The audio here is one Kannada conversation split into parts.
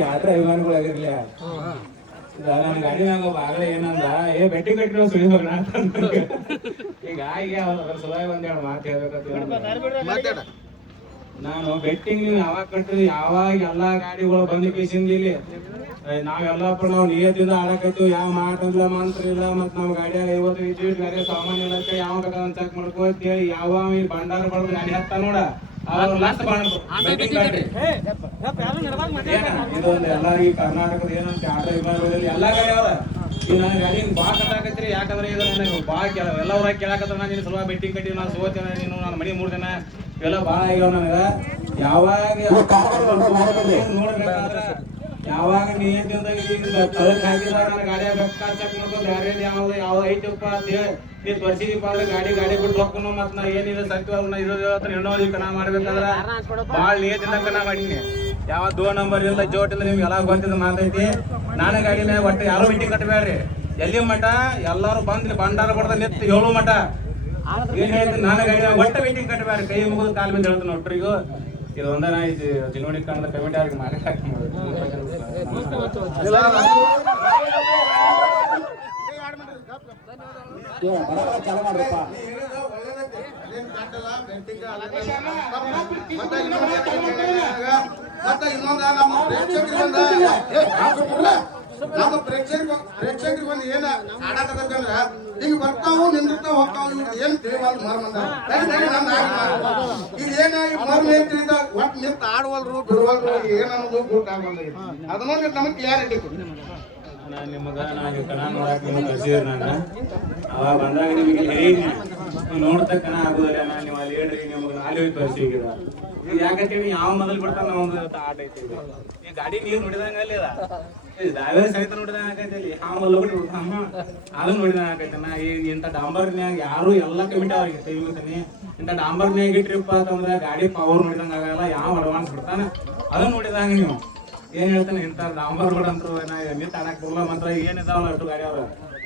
ಜಾತ್ರೆ ಅಭಿಮಾನಿಗಳಾಗಿರ್ಲಿ ನನ್ನ ಗಾಡಿ ಮ್ಯಾಗ ಬಾಗಲೇ ಏನಂದ ಬೆಟ್ಟಿ ಕಟ್ಟಿರೋ ಸುಳಿ ಹೋಗೋಣ ಈಗ ಅದ್ರ ಸಲುವಾಗಿ ಒಂದೆರಡು ಮಾತು ಹೇಳ್ಬೇಕಂತ ನಾನು ಬೆಟ್ಟಿಂಗ್ ನೀವು ಯಾವಾಗ ಕಟ್ಟಿದ್ರಿ ಯಾವಾಗ ಎಲ್ಲಾ ಗಾಡಿಗಳು ಬಂದು ಕೇಸಿಂದ ಇಲ್ಲಿ ನಾವೆಲ್ಲಪ್ಪ ನಾವು ನಿಯತಿಂದ ಆಡಕತ್ತೀವಿ ಯಾವ ಮಾತಂದ್ರ ಮಂತ್ರ ಇಲ್ಲ ಮತ್ ನಮ್ ಗಾಡಿಯಾಗ 50 ಗಾಡಿ ಸಾಮಾನ್ಯ ಇಲ್ಲಕ್ಕ ಯಾವ ಬೇಕಾದ ಚೆಕ್ ಮಾಡ್ಕೋತೇಳಿ ಯಾವ ಭಂಡಾರ ಬಡದು ಗಾಡಿ ಹತ್ತ ನೋಡ ಇದೊಂದು ಎಲ್ಲಾರಿಗೂ ಕರ್ನಾಟಕದ ಏನಂತ ಆಟೋ ವಿಭಾಗದಲ್ಲಿ ಎಲ್ಲಾ ಗಾಡಿ ಅವ್ರ ಈಗ ನನ್ನ ಗಾಡಿ ಬಾ ಕಟ್ಟಾಕತ್ರಿ ಯಾಕಂದ್ರೆ ಇದು ನನಗೆ ಬಾ ಎಲ್ಲ ಊರಾಗ ಕೇಳಾಕತ್ತ ನಾನು ಸಲುವಾಗಿ ಬೆಟ್ಟಿಂಗ್ ಕಟ್ಟಿ ನಾನು ಸೋತೇನೆ ನೀನು ನನ್ನ ಮನೆ 3 ದಿನ ಇವೆಲ್ಲ ಬಾಳ ಆಗ್ಯಾವ ನನಗ ಯಾವಾಗ ನೋಡ್ಬೇಕಾದ್ರ ಯಾವಾಗ ನಿಯಂತ್ರಣದಾಗ ತಳಕ್ ಹಾಕಿದಾಗ ನನ್ನ ಗಾಡಿಯಾಗ ರೊಕ್ಕ ಚೆಕ್ ಮಾಡ್ಕೊಂಡು ಯಾರೇ ಯಾವ ಐತಪ್ಪ ಅಂತ ಹೇಳಿ ನೀವ್ ತೋರಿಸಿದೀಪ ಅಂದ್ರೆ ಗಾಡಿ ಬಿಟ್ಟು ಹೋಗ್ಕೊಂಡು ಮತ್ ನಾ ಏನಿದೆ ಸತ್ಯವಾದ ಹೆಣ್ಣೋದಿ ಕಣ ಮಾಡ್ಬೇಕಾದ್ರ ಬಾಳ ನಿಯತಿಂದ ಕಣ ಮಾಡೀನಿ ಯಾವ 2 ನಂಬರ್ ಇಲ್ಲ ಜೋಟ್ ಇಲ್ಲ ನಿಮ್ಗೆ ಎಲ್ಲ ಗೊತ್ತಿದ್ದು ಮಾತೈತಿ ನಾನು ಗಾಡಿನ ಒಟ್ಟು ಯಾರು ಮೀಟಿಂಗ್ ಕಟ್ಟಬೇಡ್ರಿ ಎಲ್ಲಿ ಮಠ ಎಲ್ಲಾರು ಬಂದ್ಲಿ ಭಂಡಾರ ಬಡ್ದ ನಿಂತು ಹೇಳು ಮಠ ಏನ್ ಹೇಳ್ತೀನಿ ನಾನು ಗಾಡಿನ ಒಟ್ಟು ಮೀಟಿಂಗ್ ಕಟ್ಟಬೇಡ್ರಿ ಕೈ ಮುಗಿದು ಕಾಲ್ ಮೇಲೆ ಹೇಳ್ತೀನಿ ಒಟ್ಟರಿಗೂ ಇದು ಒಂದ ನಾ ಇದು ಜಿಲ್ವಣಿ ಕಾರಣದ ಕಮಿಟಿ ಅವ್ರಿಗೆ ಮಾಡಿ ಹಾಕಿ ನಮ್ಮ ಪ್ರೇಕ್ಷಕರಿಗೆ ಒಂದು ಏನ ಆಡಾಕತ್ತಂದ್ರ ಈಗ ಬರ್ತಾವು ನಿಂದಿರ್ತಾವ ಹೋಗ್ತಾವ ಇವ್ರು ಏನ್ ತಿಳಿವಲ್ ಮರ್ಮಂದ ಈಗ ಏನ ಮರ್ಮ ಏನ್ ತಿಳಿದ ಒಟ್ಟು ನಿಂತ ಆಡುವಲ್ರು ಬಿಡುವಲ್ರು ಏನನ್ನೋದು ಗೊತ್ತಾಗಲ್ಲ ಅದನ್ನೊಂದು ನಮಗೆ ಕ್ಲಿಯಾರಿಟಿ ಕೊಡಿ ನಿಮಗ ನಾನು ಕಣ ನೋಡಕ್ ನೀವು ಕಳ್ಸಿದ್ರಿ ನಾನು ಅವಾಗ ಬಂದಾಗ ನಿಮಗೆ ಹೇಳಿ ನೀವು ನೋಡ್ತಾ ಕಣ ಆಗುದಿಲ್ಲ ನೀವು ಅಲ್ಲಿ ಹೇಳ್ರಿ ನಿಮ್ಗೆ ನಾಳೆ ಹೋಗಿ ತೋರಿಸಿ ಈಗ ಯಾಕಂತೇಳಿ ಯಾವ ಮೊದಲು ಬಿಡ್ತಾನ ಒಂದು ಆಟ ಐತಿ ಈ ಗಾಡಿ ನೀರು ನೋಡಿದಂಗ ಅಲ್ಲಿ ಡ್ರೈವರ್ ಸಹಿತ ನೋಡಿದಂಗ ಆಕೈತಿ ಅಲ್ಲಿ ಯಾವ ಮೊದಲು ಬಿಟ್ಟು ಅದನ್ನ ನೋಡಿದಂಗ ಆಕೈತಿ ನಾ ಈಗ ಇಂಥ ಡಾಂಬರ್ನ್ಯಾಗ ಯಾರು ಎಲ್ಲ ಕಮಿಟಿ ಅವ್ರಿಗೆ ತೆಗಿತಾನೆ ಇಂಥ ಡಾಂಬರ್ನ್ಯಾಗ ಇಟ್ರಿಪ್ಪ ಅಂತಂದ್ರೆ ಗಾಡಿ ಪವರ್ ನೋಡಿದಂಗ ಆಗಲ್ಲ ಯಾವ ಅಡ್ವಾನ್ಸ್ ಬಿಡ್ತಾನ ಅದನ್ನ ನೋಡಿದಂಗ ನೀವು ಏನ್ ಹೇಳ್ತಾನೆ ಇಂಥ ಡಾಂಬರ್ ರೋಡ್ ಅಂತೂ ನಿಂತ ಆಡಕ್ ಬರಲ್ಲ ಮಾತ್ರ ಏನಿದಾವಲ್ಲ ಅಷ್ಟು ಗಾಡಿ ಅವ್ರು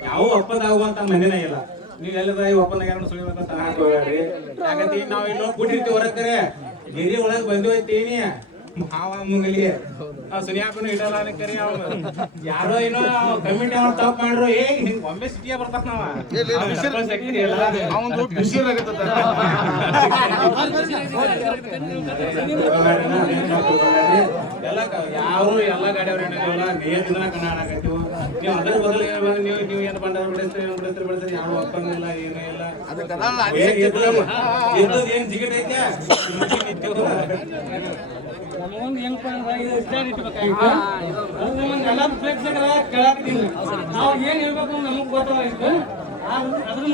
ಯಾವ ಒಪ್ಪದಾಗುವಂತ ಮಂದಿನೇ ಇಲ್ಲ ನೀವ್ ಎಲ್ಲದ ಒಪ್ಪಂದಾಗ ಯಾರು ಸುಳಿಬೇಕಂತ ಹಾಕೋಬೇಡ್ರಿ ಯಾಕಂತ ಈಗ ನಾವ್ ಇನ್ನೂ ಕೂಟಿರ್ತೀವಿ ಹೊರಕರೆ ಗಿರಿ ಒಳಗ್ ಬಂದು ಹೋಯ್ತೀನಿ ಮಾವ ಮುಂಗಲಿ ಸುನಿಯಾಪನು ಇಡಲ್ಲ ಕರಿ ಅವ್ನು ಯಾರೋ ಏನೋ ಕಮಿಟಿ ಅವ್ರು ತಪ್ಪು ಮಾಡ್ರು ಒಮ್ಮೆ ಸಿಟಿಯ ಬರ್ತಾನ ನಾವ ಎಲ್ಲ ಯಾರು ಎಲ್ಲ ಗಾಡಿ ಅವ್ರು ಏನಿಲ್ಲ ನಿಯಂತ್ರಣ ಕಣ ಆಡಕತ್ತೀವಿ ನೀವು ಅದ್ರ ಬದಲು ನೀವು ಏನು ಬಂಡ ಬಿಡಿಸ್ತೀರಿ ಯಾವ ಒಪ್ಪಂಗಿಲ್ಲ ಏನೂ ಇಲ್ಲ ಏನ್ ಜಿಗಿಟ್ ಐತೆ ನಾವು ಏನ್ ಹೇಳ್ಬೇಕು ನಮಗ್ ಗೊತ್ತಾಯ್ತು ಅದ್ರ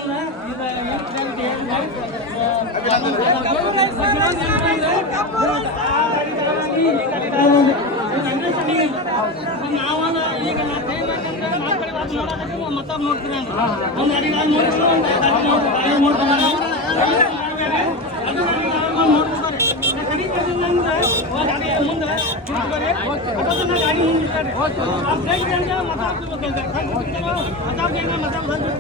ನಾವಲ್ಲ ಈಗ ಮತ್ತ ನೋಡ್ತೀನಿ ಮುಂದೆ